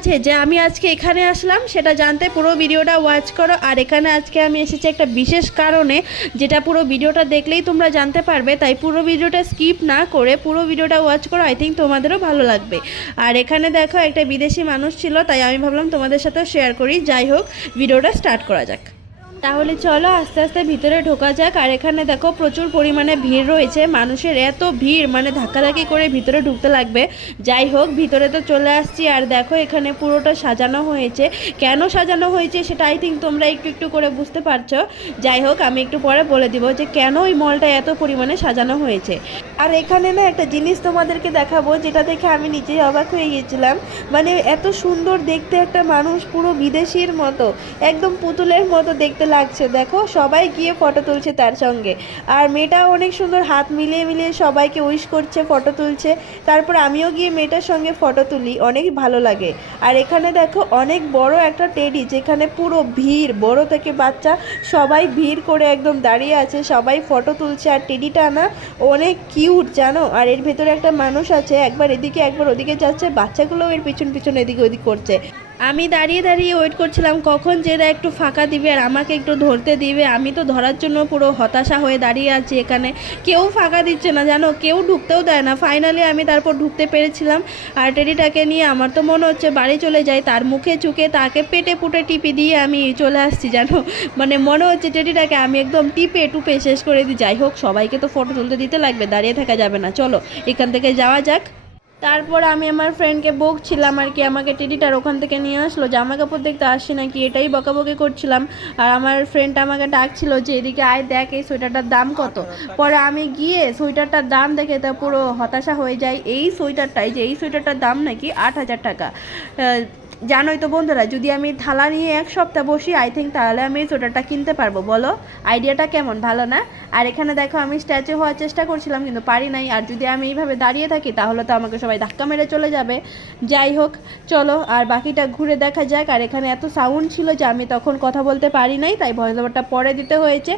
আছে যে আমি আজকে এখানে আসলাম, সেটা জানতে পুরো ভিডিওটা ওয়াচ করো। আর এখানে আজকে আমি এসেছি একটা বিশেষ কারণে, যেটা পুরো ভিডিওটা দেখলেই তোমরা জানতে পারবে, তাই পুরো ভিডিওটা স্কিপ না করে পুরো ভিডিওটা ওয়াচ করো আই থিঙ্ক তোমাদেরও ভালো লাগবে। আর এখানে দেখো একটা বিদেশি মানুষ ছিল, তাই আমি ভাবলাম তোমাদের সাথেও শেয়ার করি। যাই হোক, ভিডিওটা স্টার্ট করা যাক। তাহলে চলো আস্তে আস্তে ভিতরে ঢোকা যাক। আর এখানে দেখো প্রচুর পরিমাণে ভিড় রয়েছে। মানুষের এত ভিড় মানে ধাক্কাধাক্কি করে ভিতরে ঢুকতে লাগবে। যাই হোক, ভিতরে তো চলে আসছি। আর দেখো এখানে পুরোটা সাজানো হয়েছে। কেন সাজানো হয়েছে সেটা আই থিঙ্ক তোমরা একটু একটু করে বুঝতে পারছ। যাই হোক, আমি একটু পরে বলে দিব যে কেন ওই মলটা এত পরিমাণে সাজানো হয়েছে। আর এখানে না একটা জিনিস তোমাদেরকে দেখাবো, যেটা দেখে আমি নিজেই অবাক হয়ে গিয়েছিলাম। মানে এত সুন্দর দেখতে একটা মানুষ পুরো বিদেশির মতো, একদম পুতুলের মতো দেখতে লাগছে। দেখো, সবাই গিয়ে ফটো তুলছে তার সঙ্গে। আর মেয়েটাও অনেক সুন্দর হাত মিলিয়ে মিলিয়ে সবাইকে উইশ করছে, ফটো তুলছে। তারপর আমিও গিয়ে মেয়েটার সঙ্গে ফটো তুলি, অনেক ভালো লাগে। আর এখানে দেখো, অনেক বড় একটা টেডি, যেখানে পুরো ভিড়, বড় থেকে বাচ্চা, সবাই ভিড় করে একদম দাঁড়িয়ে আছে, সবাই ফটো তুলছে। আর টেডিটা না অনেক কিউট জানো? আর এর ভেতরে একটা মানুষ আছে, একবার এদিকে, একবার ওদিকে যাচ্ছে, বাচ্চাগুলোও এর পিছন পিছন এদিকে ওদিক করছে। আমি দাঁড়িয়ে দাঁড়িয়ে ওয়েট করছিলাম, কখন যেটা একটু ফাঁকা দিবে আর আমাকে একটু ধরতে দিবে, আমি তো ধরার জন্য পুরো হতাশা হয়ে দাঁড়িয়ে আছি এখানে। কেউ ফাঁকা দিচ্ছে না, জানো? কেউ ঢুকতেও দেয় না। ফাইনালি আমি তারপর ঢুকতে পেরেছিলাম আর টেডিটাকে নিয়ে আমার তো মনে হচ্ছে বাড়ি চলে যাই, তার মুখে চুকে তাকে পেটে পুটে টিপি দিয়ে আমি চলে আসছি, জানো? মানে মনে হচ্ছে টেডিটাকে আমি একদম টিপে টুপে শেষ করে দিই। যাই হোক, সবাইকে তো ফটো তুলতে দিতে লাগবে, দাঁড়িয়ে থাকা যাবে না। চলো, এখান থেকে যাওয়া যাক। তারপর আমি আমার ফ্রেন্ডকে বকছিলাম আর কি আমাকে টিটিটার ওখান থেকে নিয়ে আসলো জামা কাপড় দেখতে আসছি নাকি? এটাই বকাবকি করছিলাম। আর আমার ফ্রেন্ড আমাকে ডাকছিল যে এদিকে আয় দেখ এই সোয়েটারটার দাম কত? পরে আমি গিয়ে সোয়েটারটার দাম দেখে তা পুরো হতাশা হয়ে যায়। এই সোয়েটারটাই যে এই সোয়েটারটার দাম নাকি আট হাজার টাকা। জানোই তো বন্ধুরা, যদি আমি থালা নিয়ে এক সপ্তাহ বসি আই থিঙ্ক তাহলে আমি এই সোয়েটারটা কিনতে পারব, বলো? আইডিয়াটা কেমন? ভালো না? আর এখানে দেখো, আমি স্ট্যাচু হওয়ার চেষ্টা করছিলাম, কিন্তু পারি নাই। আর যদি আমি এইভাবে দাঁড়িয়ে থাকি, তাহলে তো আমাকে সবাই ধাক্কা মেরে চলে যাবে। যাই হোক, চলো, আর বাকিটা ঘুরে দেখা যাক। আর এখানে এত সাউন্ড ছিল যে আমি তখন কথা বলতে পারি নাই, তাই ভয়েস ওভারটা পরে দিতে হয়েছে।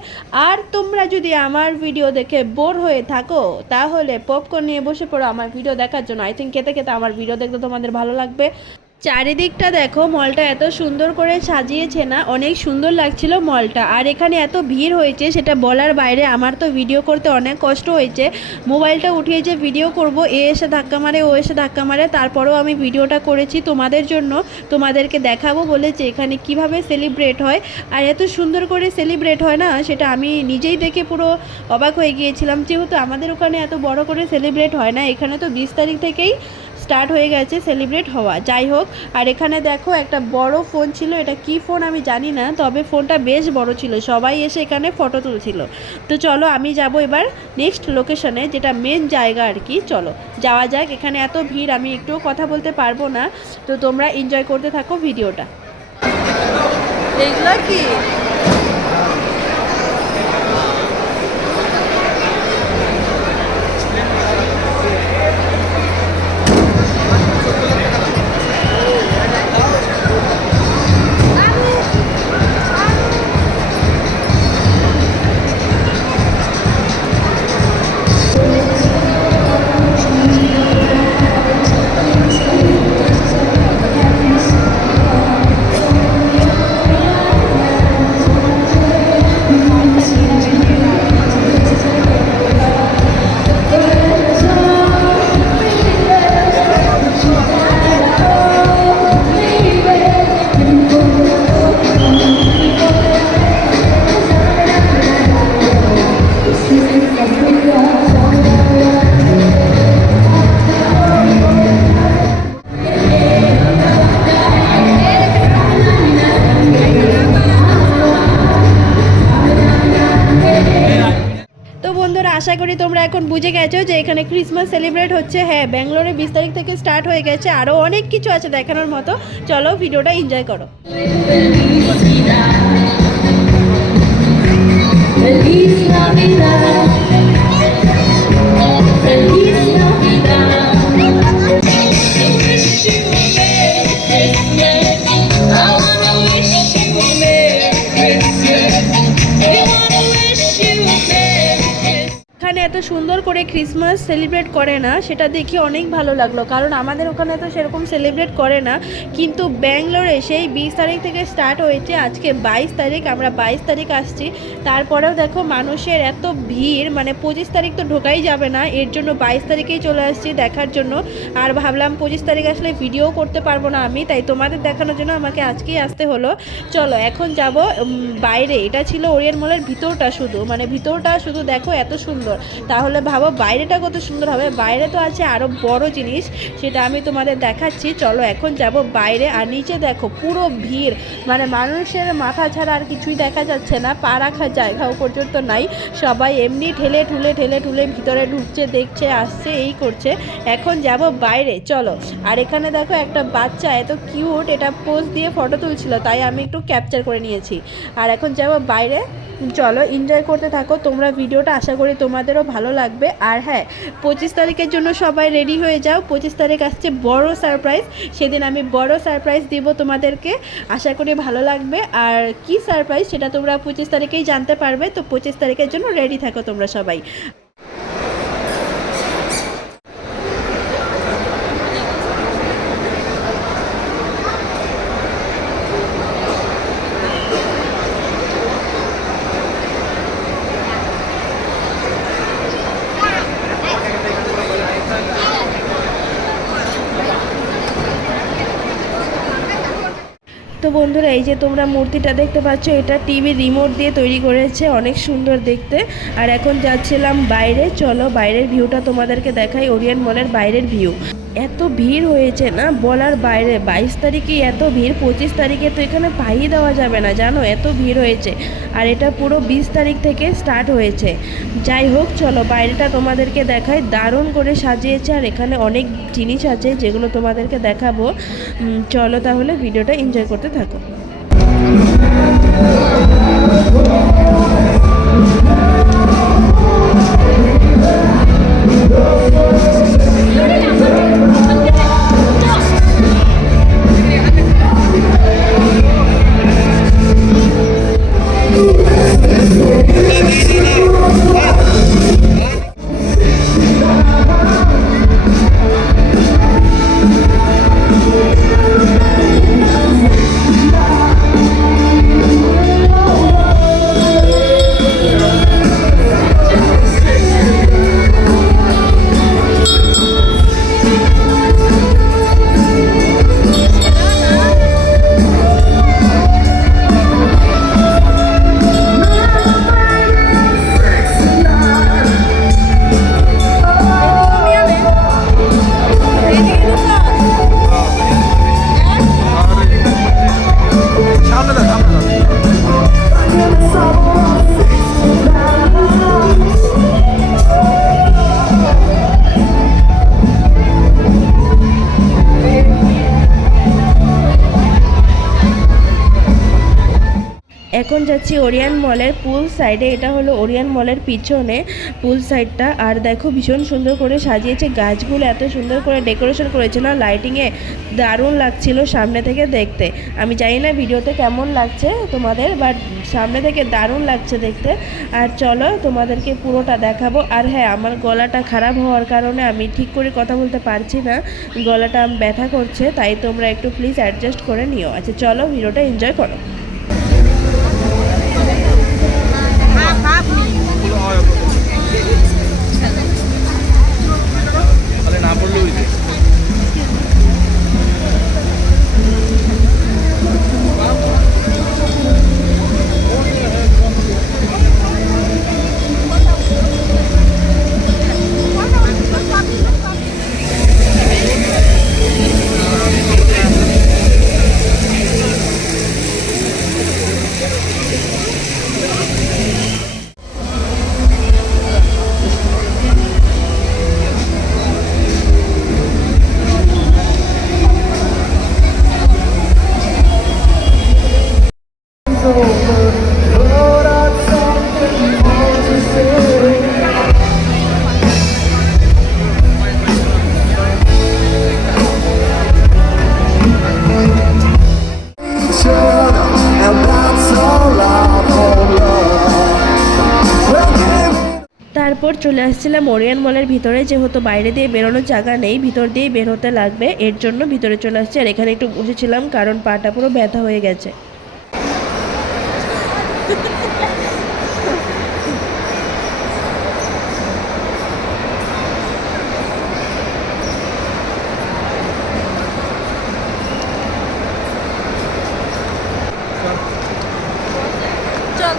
আর তোমরা যদি আমার ভিডিও দেখে বোর হয়ে থাকো, তাহলে পপকর্ন নিয়ে বসে পড়ো আমার ভিডিও দেখার জন্য। আই থিঙ্ক খেতে খেতে আমার ভিডিও দেখতে তোমাদের ভালো লাগবে। চারিদিকটা দেখো, মলটা এত সুন্দর করে সাজিয়েছে না, অনেক সুন্দর লাগছিল মলটা। আর এখানে এত ভিড় হয়েছে, সেটা বলার বাইরে আমার তো ভিডিও করতে অনেক কষ্ট হয়েছে। মোবাইলটা উঠিয়ে যে ভিডিও করব, এ এসে ধাক্কা মারে, ও এসে ধাক্কা মারে, তারপরেও আমি ভিডিওটা করেছি তোমাদের জন্য। তোমাদেরকে দেখাবো বলে যে এখানে কীভাবে সেলিব্রেট হয়। আর এত সুন্দর করে সেলিব্রেট হয় না, সেটা আমি নিজেই দেখে পুরো অবাক হয়ে গিয়েছিলাম। যেহেতু আমাদের ওখানে এত বড় করে সেলিব্রেট হয় না, এখানে তো বিশ তারিখ থেকেই স্টার্ট হয়ে গেছে সেলিব্রেট হওয়া। যাই হোক, আর এখানে দেখো একটা বড় ফোন ছিল। এটা কি ফোন আমি জানি না, তবে ফোনটা বেশ বড় ছিল। সবাই এসে এখানে ফটো তুলছিল। তো চলো, আমি যাব এবার নেক্সট লোকেশনে যেটা মেন জায়গা আর কি। চলো, যাওয়া যাক। এখানে এত ভিড়, আমি একটুও কথা বলতে পারব না। তো তোমরা এনজয় করতে থাকো ভিডিওটা। এইগুলো কি? আশা করি তোমরা এখন বুঝে গেছো যে এখানে ক্রিসমাস সেলিব্রেট হচ্ছে। হ্যাঁ ব্যাঙ্গালোরে বিশ তারিখ থেকে স্টার্ট হয়ে গেছে। আরও অনেক কিছু আছে দেখানোর মতো। চলো ভিডিওটা এনজয় করো। করে ক্রিসমাস সেলিব্রেট করে না, সেটা দেখে অনেক ভালো লাগল। কারণ আমাদের ওখানে তো সেরকম সেলিব্রেট করে না। কিন্তু ব্যাঙ্গালোরে সেই বিশ তারিখ থেকে স্টার্ট হয়েছে, আজকে বাইশ তারিখ, আমরা বাইশ তারিখ আসছি। তারপরেও দেখো মানুষের এত ভিড় মানে পঁচিশ তারিখ তো ঢোকাই যাবে না, এর জন্য বাইশ তারিখেই চলে আসছি দেখার জন্য। আর ভাবলাম পঁচিশ তারিখ আসলে ভিডিও করতে পারব না আমি, তাই তোমাদের দেখানোর জন্য আমাকে আজকেই আসতে হলো। চলো, এখন যাব বাইরে। এটা ছিল ওরিয়েন্ট মলের ভিতরটা শুধু মানে ভিতরটা শুধু দেখো এত সুন্দর। তাহলে ভাবো, বাইরেটা কত সুন্দর হবে। বাইরে তো আছে আরও বড় জিনিস, সেটা আমি তোমাদের দেখাচ্ছি। চলো এখন যাব বাইরে, আর নিচে দেখো পুরো ভিড়। মানে মানুষের মাথা ছাড়া আর কিছুই দেখা যাচ্ছে না। পা রাখার জায়গাও পর্যন্ত নাই। সবাই এমনি ঠেলে ঠুলে ঠেলে ঠুলে ভিতরে ঢুকছে, দেখছে, আসছে, এই করছে। এখন যাব বাইরে, চলো। আর এখানে দেখো একটা বাচ্চা এত কিউট, এটা পোজ দিয়ে ফটো তুলছিল, তাই আমি একটু ক্যাপচার করে নিয়েছি। আর এখন যাব বাইরে, চলো, এনজয় করতে থাকো। তোমরা ভিডিওটা আশা করি তোমাদেরও ভালো লাগবে। আর হ্যাঁ পঁচিশ তারিখের জন্য সবাই রেডি হয়ে যাও। পঁচিশ তারিখ আসছে বড় সারপ্রাইজ সেদিন আমি বড় সারপ্রাইজ দিব তোমাদেরকে। আশা করি ভালো লাগবে। আর কি সারপ্রাইজ সেটা তোমরা পঁচিশ তারিখেই জানতে পারবে। তো পঁচিশ তারিখের জন্য রেডি থাকো তোমরা সবাই। বন্ধুরা, এই যে তোমরা মূর্তিটা দেখতে পাচ্ছ, এটা টিভি রিমোট দিয়ে তৈরি করেছে, অনেক সুন্দর দেখতে। আর এখন যাচ্ছিলাম বাইরে, চলো বাইরের ভিউটা তোমাদেরকে দেখাই ওরিয়ান মলের বাইরের ভিউ এত ভিড় হয়েছে না? বলার বাইরে। বাইশ তারিখে এত ভিড়, পঁচিশ তারিখে তো এখানে পাইয়ে দেওয়া যাবে না, জানো? এত ভিড় হয়েছে। আর এটা পুরো বিশ তারিখ থেকে স্টার্ট হয়েছে। যাই হোক, চলো বাইরেটা তোমাদেরকে দেখাই। দারুণ করে সাজিয়েছে, আর এখানে অনেক জিনিস আছে যেগুলো তোমাদেরকে দেখাবো। চলো তাহলে ভিডিওটা এনজয় করতে থাকো। এখন যাচ্ছি ওরিয়ান মলের পুল সাইডে, এটা হলো ওরিয়ান মলের পিছনে পুল সাইডটা। আর দেখো ভীষণ সুন্দর করে সাজিয়েছে গাছগুলো, এত সুন্দর করে ডেকোরেশন করেছে না, লাইটিংয়ে দারুণ লাগছিল সামনে থেকে দেখতে। আমি জানি না ভিডিওতে কেমন লাগছে তোমাদের, বাট সামনে থেকে দারুণ লাগছে দেখতে। আর চলো তোমাদেরকে পুরোটা দেখাবো। আর হ্যাঁ আমার গলাটা খারাপ হওয়ার কারণে আমি ঠিক করে কথা বলতে পারছি না, গলাটা ব্যথা করছে, তাই তোমরা একটু প্লিজ অ্যাডজাস্ট করে নিও। আচ্ছা চলো ভিডিওটা এনজয় করো। চলে আসছিলাম ওরিয়ান মলের ভিতরে, যেহেতু বাইরে দিয়ে বেরোনোর জায়গা নেই, ভিতর দিয়েই বের হতে লাগবে, এর জন্য ভিতরে চলে আসছি। আর এখানে একটু বসেছিলাম, কারণ পাটা পুরো ব্যথা হয়ে গেছে চল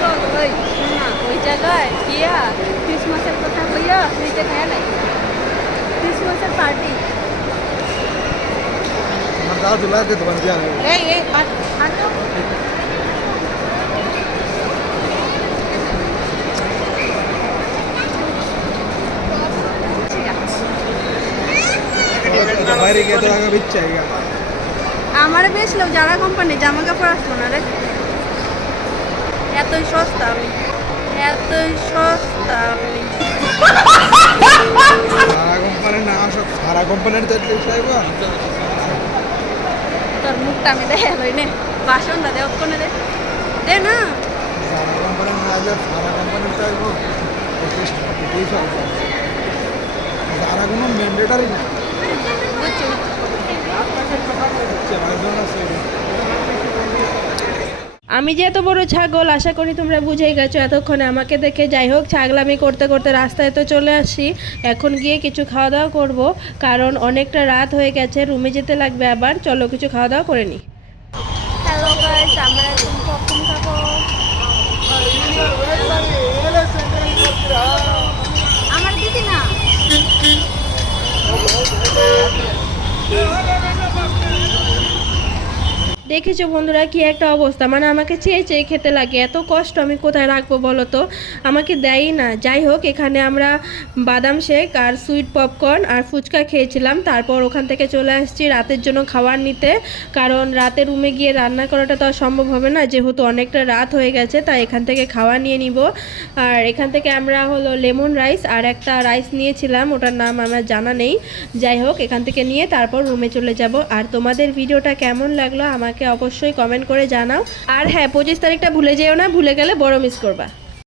চল ওই শোন না ওই জায়গায় গিয়া ক্রিসমাসের কথা হইয়া ফ্রিজে খায় নাই। ক্রিসমাসের পার্টি। এই এই আগে আমার বেশ লোক যারা কোম্পানি জামা কাপড় আসলো না রে। এতই সস্তা আমি। এতই সস্তা। সারা কোম্পানির না আসো সারা কোম্পানির তো তোর মুখটা আমি দেখে লই নে। বাসন দা দে অক্ষণে দে। দে না। সারা কোম্পানির না আসলে সারা কোম্পানির চাইব এটাই সব সারা কোনো ম্যান্ডেটারি না। বুঝছি আছে আমি যে এত বড় ছাগল, আশা করি তোমরা বুঝেই গেছো এতক্ষণে আমাকে দেখে। যাই হোক, ছাগলামি করতে করতে রাস্তায় তো চলে আসি। এখন গিয়ে কিছু খাওয়া দাওয়া করব, কারণ অনেকটা রাত হয়ে গেছে, রুমে যেতে লাগবে আবার। চলো কিছু খাওয়া দাওয়া করে নিই হ্যালো গাইস আমরা এখন কখন খাব আমার দিদি না দেখেছ বন্ধুরা কি একটা অবস্থা? মানে আমাকে চেয়ে চেয়ে খেতে লাগে। এত কষ্ট আমি কোথায় রাখব বলো তো? আমাকে দেয়ই না। যাই হোক, এখানে আমরা বাদাম শেক আর সুইট পপকর্ন আর ফুচকা খেয়েছিলাম। তারপর ওখান থেকে চলে আসছি রাতের জন্য খাবার নিতে। কারণ রাতে রুমে গিয়ে রান্না করাটা তো আর সম্ভব হবে না। যেহেতু অনেকটা রাত হয়ে গেছে, তাই এখান থেকে খাবার নিয়ে নিব। আর এখান থেকে আমরা হলো লেমন রাইস আর একটা রাইস নিয়েছিলাম। ওটার নাম আমার জানা নেই। যাই হোক, এখান থেকে নিয়ে তারপর রুমে চলে যাব। আর তোমাদের ভিডিওটা কেমন লাগল আমাকে অবশ্যই কমেন্ট করে জানাও। আর হ্যাঁ পঁচিশ তারিখটা ভুলে যেও না, ভুলে গেলে বড় মিস করবা।